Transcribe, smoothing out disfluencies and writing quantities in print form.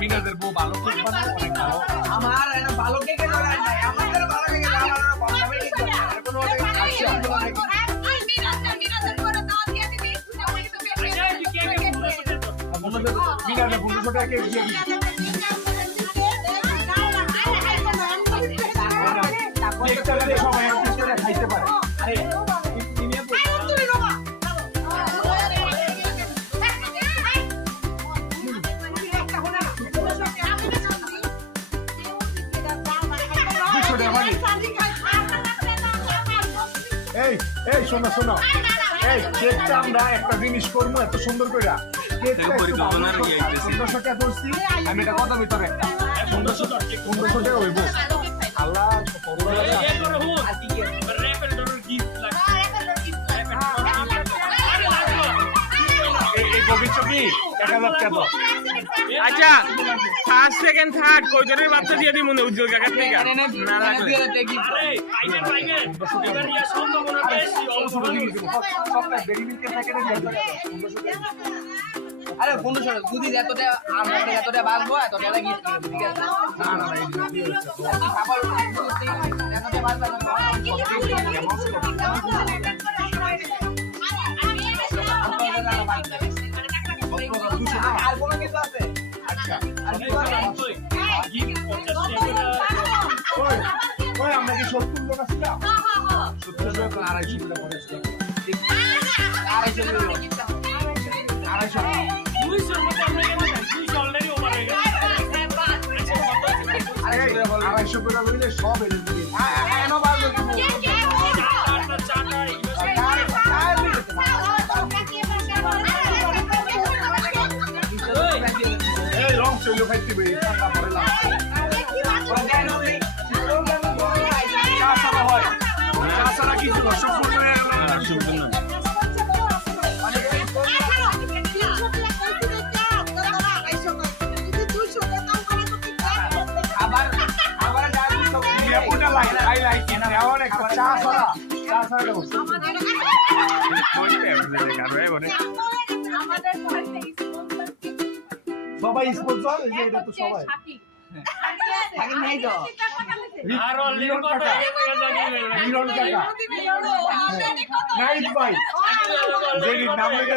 বিনাদের বউ ভালো কেক বানায়, অনেক ভালো। আমার ভালো কেকের দরকার নাই, আমাদের ভালো কেকের বিনাদের 1500 টাকা কেক দিয়ে দিই। কেকটা দিলে সবাই একটা খাইতে পারে। আরে এই শোনো শোনো, এই কেকটা আমরা একটা জিনিস করবো এত সুন্দর করে, কেকটা একটু 1500 টাকা ধরছি আমি, এটা কত ভিতরে 1500 টাকা হইব। আল্লাহ আচ্ছা, ফার্স্ট সেকেন্ড থার্ড কয়জনের বাচ্চা দিয়ে দিই মনে উজ্জ্বল কাকার থেকে না লাগবে। আরে 1500 যদি এতটা আমরা এতটা বাঁচবো এতটা গিফট দিব, ঠিক আছে? না না খাবার এতটা বাঁচবো আর কোনো কিছু আছে? আচ্ছা আর কি ওই আমরা কি 70 লোক আসছিলাম? 70 লোক 250 টাকা পড়েছে। 250 মধ্যে আমরা কেন 200 অলরেডি ওভার হয়ে গেছে। 250 করে লইলে সব এনে দিবে। এনো বাজে এই রং চলো খাইতে বেরি ঠান্ডা পড়ে না। সবাই স্পন্সর, এটা তো সবাই নাম লেখা